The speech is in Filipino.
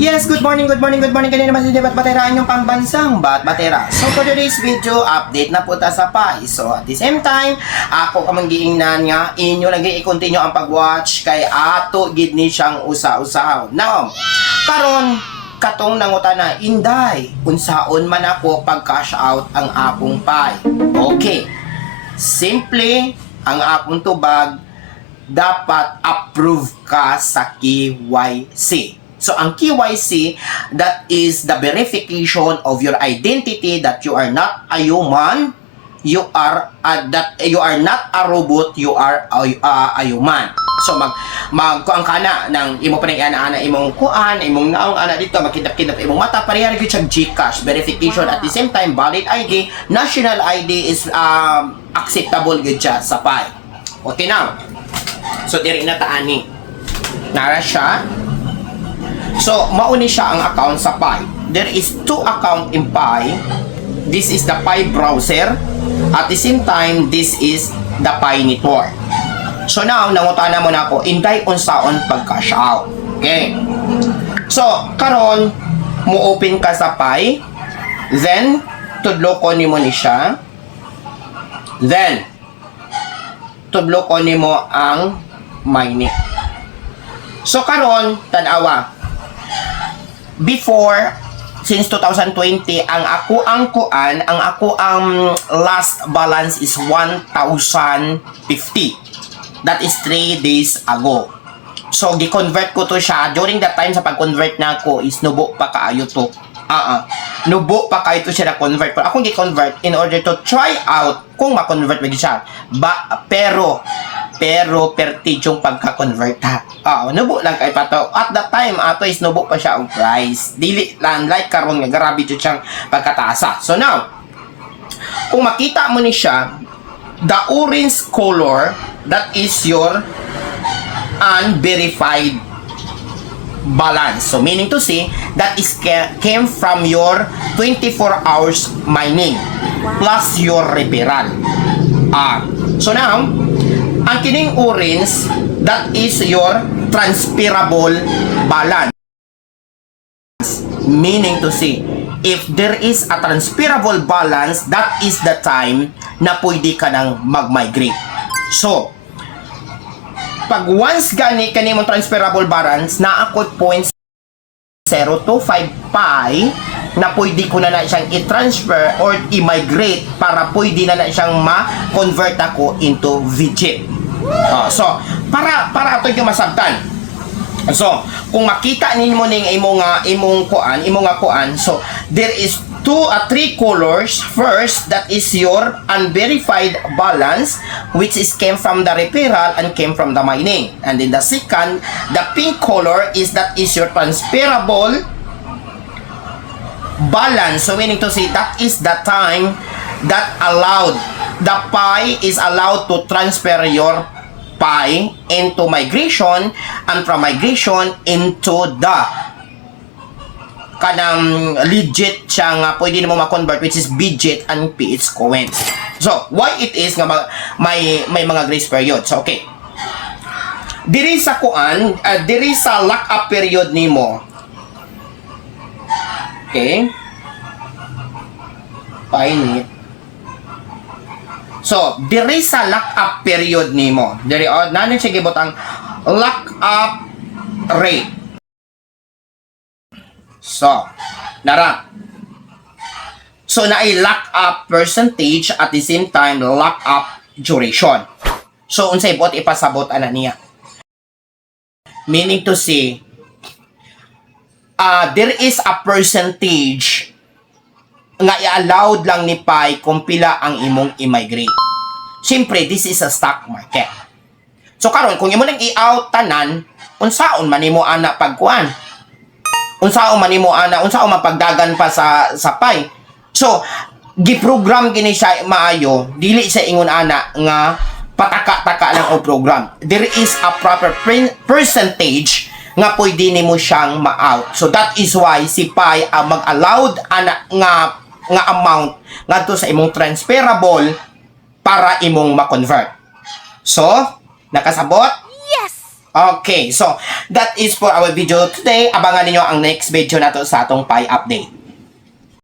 Yes, good morning. Kanina naman si Batera yung pambansang Batera. So for today's video, update na po ta sa PAI. So at the same time, ako kamang giingnan nga, inyo lagi i-continue ang pag-watch kay ato gid ni siyang usa-usahaw. Now, karon katong nangutan na, inday, unsaon man ako pag-cash out ang akong PAI. Okay. Simple, ang akong tubag, dapat approve ka sa KYC. So, ang KYC, that is the verification of your identity that you are not a human, that you are not a robot, you are a human. So, kuang ka na ng imo pa rin ana imong kuan, imong naong ana dito, makitap-kitap imong mata, pareha rin siyang GCash verification. At the same time, valid ID, national ID is acceptable gud siya sa PAI. Okay now. So, diri na taani. Nara siya. So, mauni siya ang account sa PAI. There is two account in PAI. This is the PAI browser. At the same time, this is the PAI network. So now, nangutana mo na ako, inday unsaon pag-cash out. Okay. So, karon mo open ka sa PAI. Then, tudlo ko nimo ni siya. Then, tudlo ko nimo ang mining. So, karon tanawa. Before, since 2020, ang last balance is 1,050. That is 3 days ago. So, gi-convert ko to siya. During that time, sa pag-convert na ako, is nubo pa kaayo to. Nubo pa kayo to siya na-convert. Pero akong gi-convert in order to try out kung ma-convert mo siya. Pero pertig yung pagka-convert ha. Nubo lang kay pato. At that time, ato is nubo pa siya ang price. Dili lang, like karon nga, grabe ito siyang pagkataasa. So now, kung makita mo ni siya, the orange color, that is your unverified balance. So meaning to say, that is came from your 24 hours mining plus your referral. So now, ang kining orange, that is your transferable balance. Meaning to say, if there is a transferable balance, that is the time na pwede ka nang mag-migrate. So, pag once gani kanimong transferable balance, naakot 0.025 PAI na pwede ko na siyang i-transfer or i-migrate para pwede na siyang ma-convert ako into VJET. So, para ito yung masabtan. So, kung makita ninyo ning imong kuan, so there is 3 colors. First, that is your unverified balance, which is came from the referral and came from the mining. And then the second, the pink color is your transferable balance. So meaning to say, that is the time that the PAI is allowed to transfer your PAI into migration, and from migration into the kanang legit siya nga pwede mo ma-convert, which is BJET and PH coins. So, why it is nga may mga grace period. So, okay. Diri sa kuan, diri sa lock-up period nimo. Okay? Painit. So, diri sa lock-up period nimo. Diri nanin siya gibot ang lock-up rate. So, nara. So, naay lock-up percentage at the same time lock-up duration. So, unsay bot ipasabot ana niya. Meaning to say, there is a percentage nga i-allowed lang ni PAI kung pila ang imong i-migrate. Siyempre, this is a stock market. So, karon kung imo nang i-out tanan, unsaon man nimo ana pagkuan? Unsaon man mapagdagan pa sa PAI. So, giprogram gini siya maayo, dili sa ingon ana nga pataka-taka lang o program. There is a proper percentage nga pwede nimo siyang ma-out. So that is why si PAI ang mag-allowed ana nga amount ngadto sa imong transferable para imong ma-convert. So, nakasabot? Yes! Okay, so that is for our video today. Abangan niyo ang next video na to sa atong pie update.